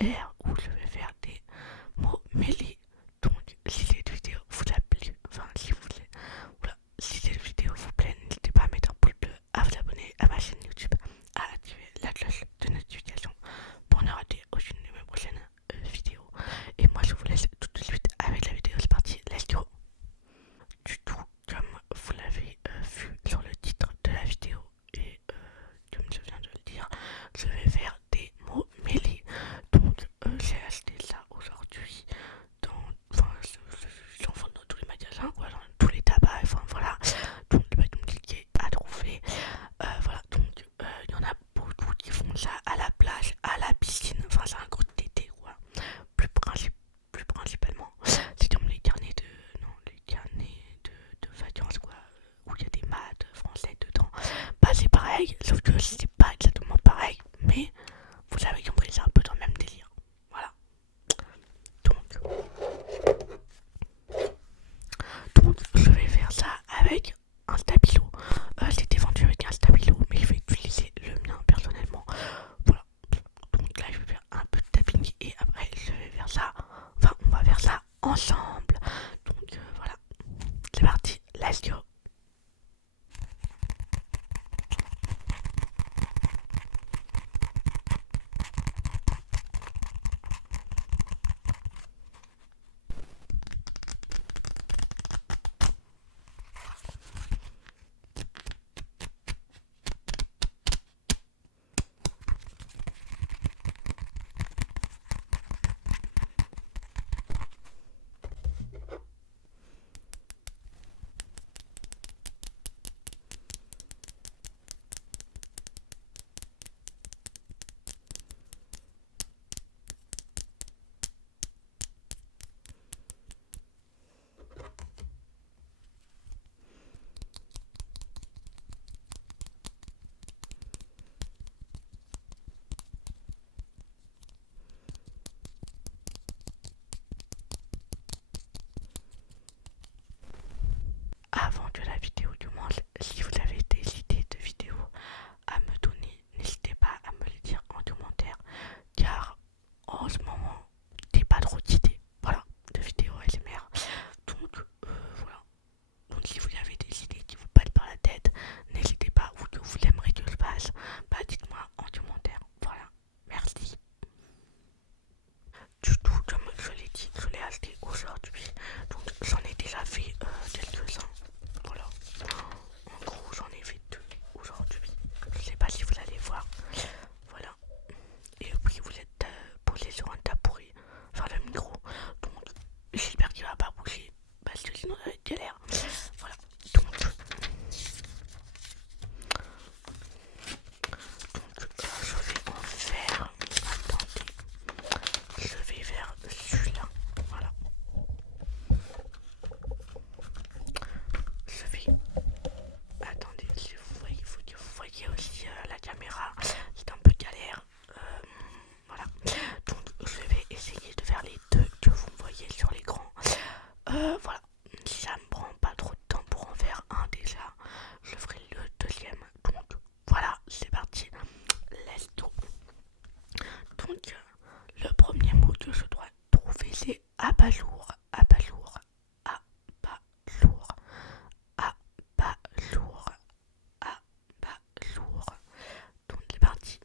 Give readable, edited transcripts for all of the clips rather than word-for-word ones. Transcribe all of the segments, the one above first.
ASMR où je vais faire des mots mêlés. Donc si cette vidéo vous a plu, enfin si vous voulez, voilà, si cette vidéo vous plaît, n'hésitez pas à mettre un pouce bleu, à vous abonner à ma chaîne YouTube, à activer la cloche de notification pour ne rater aucune de mes prochaines vidéos. Et moi je vous laisse tout de suite avec la vidéo, c'est parti, let's go. Du tout, comme vous l'avez vu sur le titre de la vidéo et comme je viens de le dire, je vais faire des mots mêlés. Donc j'ai acheté ça aujourd'hui j'en vends dans tous les magasins, quoi, dans tous les tabacs, enfin voilà. Donc c'est pas compliqué à trouver. Voilà, donc il y en a beaucoup qui font ça à la plage, à la piscine, enfin c'est un gros d'été quoi. Plus, plus principalement, c'est comme les carnets de. Non, les carnets de vacances quoi, où il y a des maths français dedans. Bah c'est pareil, sauf que c'est pas exactement pareil, mais vous avez compris, c'est un peu dans le même délire. Voilà. Donc, donc je vais faire ça avec un stabilo. C'était vendu avec un stabilo, mais je vais utiliser le mien personnellement. Voilà. Donc là je vais faire un peu de tapping et après je vais faire ça. Enfin on va faire ça ensemble. Donc voilà. C'est parti, let's go. Avant que la vidéo commence, si vous avez des idées de vidéos à me donner, n'hésitez pas à me les dire en commentaire, car en ce moment, j'ai pas trop d'idées, voilà, de vidéos ASMR. Donc voilà. Donc si vous avez des idées qui vous passent par la tête, n'hésitez pas, ou que vous aimeriez que je fasse, bah dites-moi en commentaire. Voilà, merci. Du tout, comme je l'ai dit, je l'ai acheté aujourd'hui, donc j'en ai déjà fait quelques-uns. Voilà. En gros, j'en ai fait deux aujourd'hui. Je sais pas si vous allez voir. Voilà. Et puis vous êtes posé sur un tabouret, enfin le micro. Donc j'espère qu'il va pas bouger parce que sinon ça va être galère. Voilà. Donc je vais en faire. Attendez. Je vais vers celui-là. Voilà. Je vais. Attendez, si vous voyez, il faut que vous voyez aussi la caméra. C'est un peu galère. Voilà. Donc je vais essayer de faire les deux que vous me voyez sur l'écran. Voilà. Si ça me prend pas trop de temps pour en faire un déjà, je ferai le deuxième. Donc voilà, c'est parti. Let's go. Donc le premier mot que je dois trouver c'est abat-lourd. Abat-lourd. Abat-lourd. Abat-lourd. Abat-lourd. Donc c'est parti.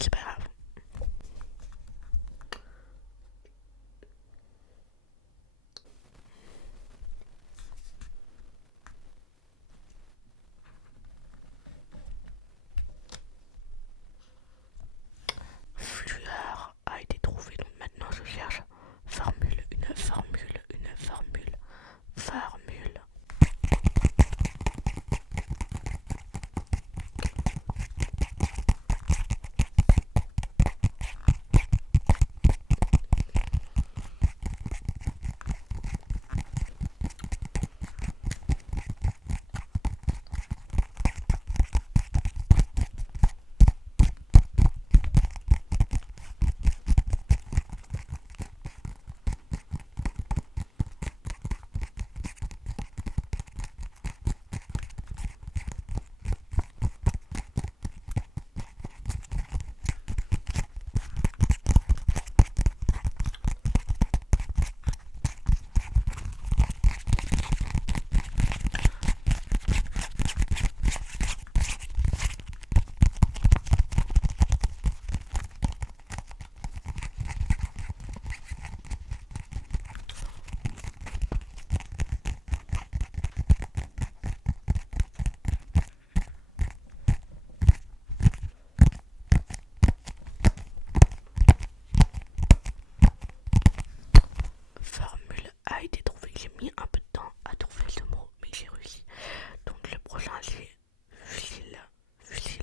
c'est pas grave. Fluor a été trouvé, donc maintenant je cherche formule, une formule, une formule, formule. Formule a été trouvé. J'ai mis un peu de temps à trouver ce mot, mais j'ai réussi. Donc le prochain c'est fusil. Fusil.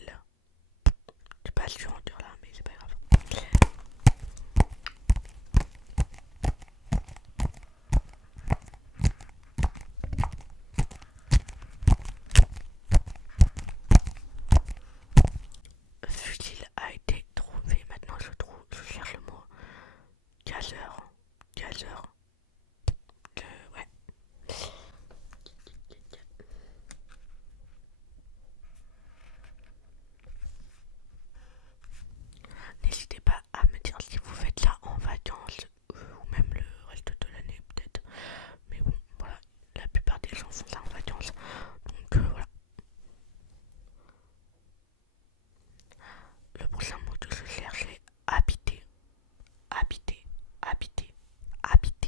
Je suis pas sûr en dire là, mais c'est pas grave. Fusil a été trouvé. Maintenant je cherche le mot. Gazeur. Gazeur. Ouais. N'hésitez pas à me dire si vous faites ça en vacances ou même le reste de l'année peut-être. Mais bon, voilà, la plupart des gens font ça en vacances. Donc voilà. Le prochain mot que je cherche c'est habiter. Habiter. Habiter. Habiter.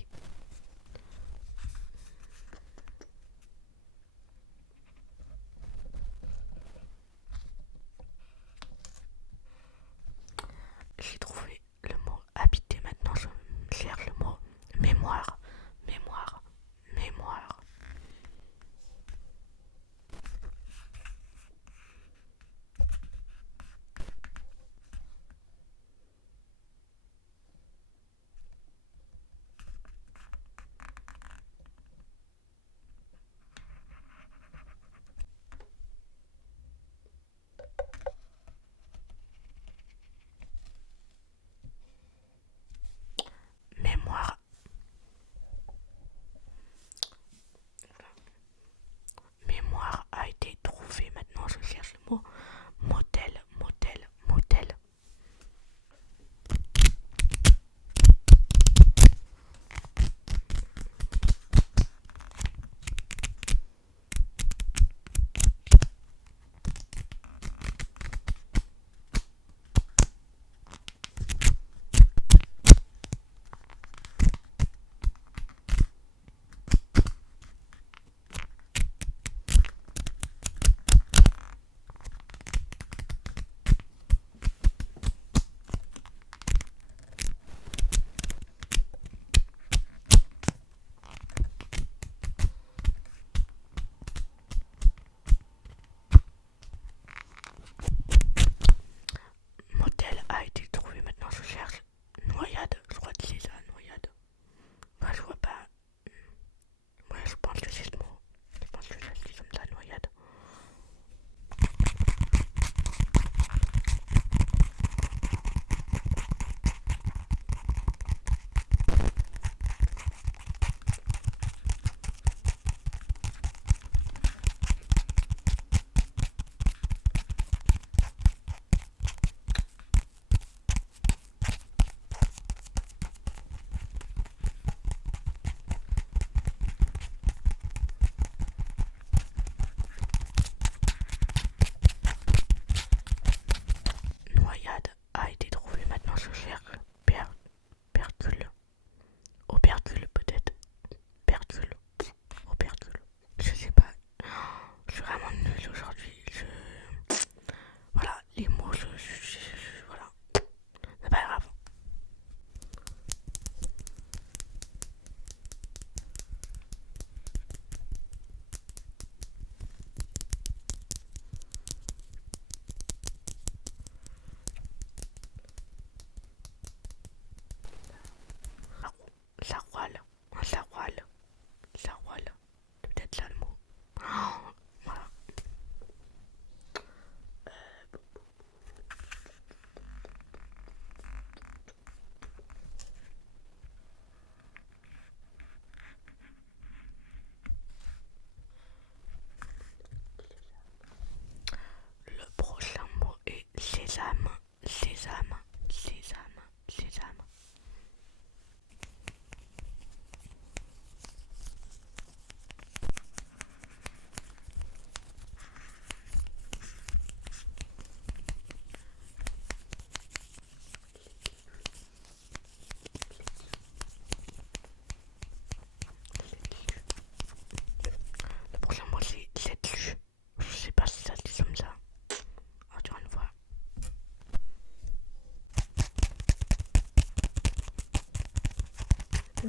Le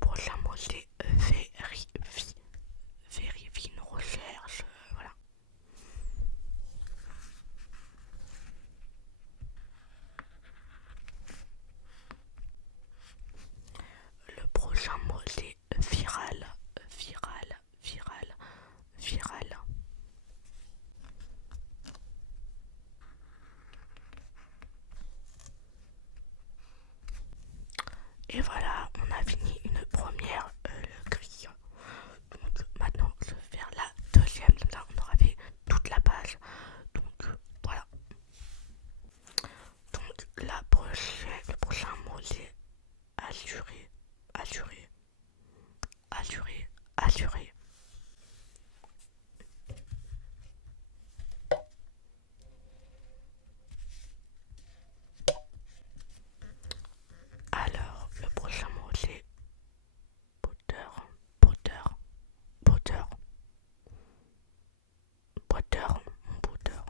prochain mot c'est vérifie. Vérifie une recherche. Voilà. Le prochain mot c'est viral. Viral. Viral. Viral. Et voilà, on a fini une première grille. Donc maintenant, je vais faire la deuxième. Là, on aura fait toute la page. Donc voilà. Donc le prochain mot c'est assurer. Assurer. Assurer. Assurer. Alors, le prochain mot c'est poteur. Poteur. Poteur. Poteur. Poteur.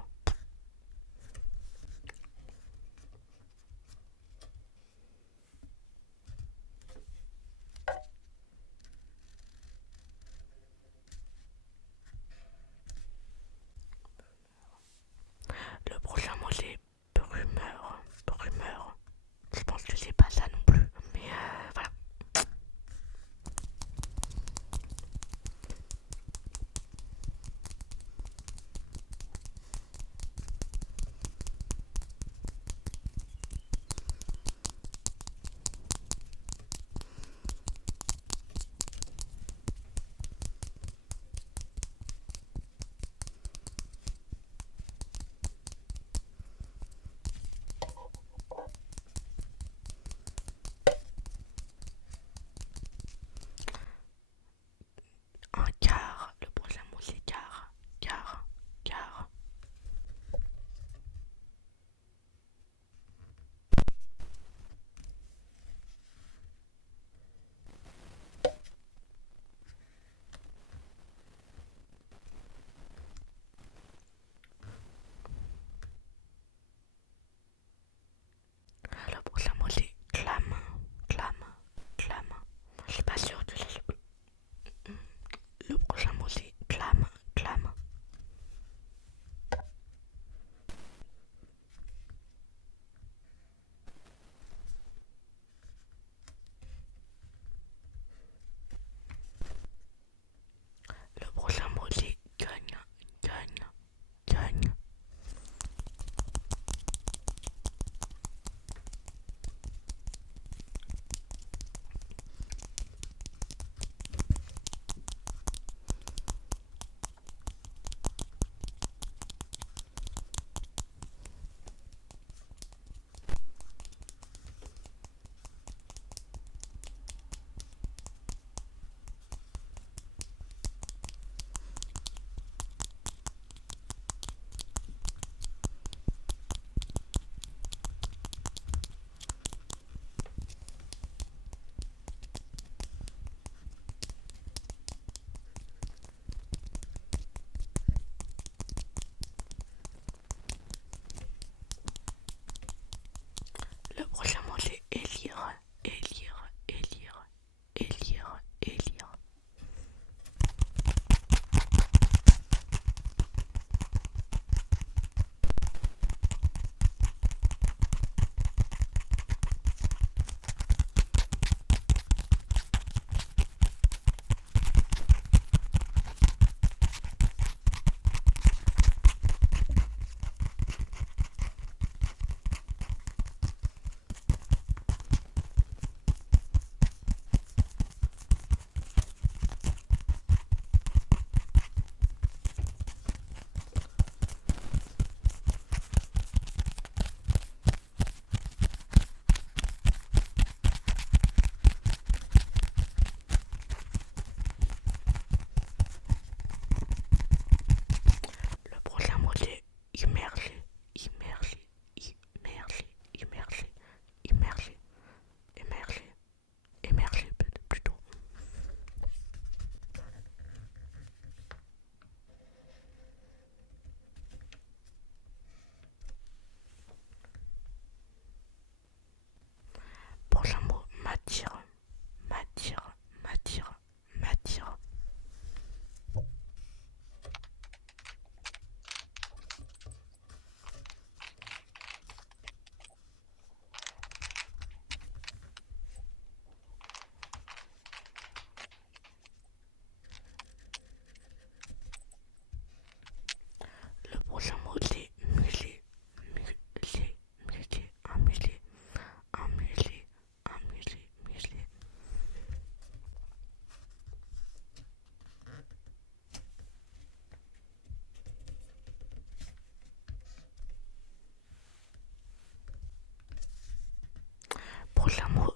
prochain mot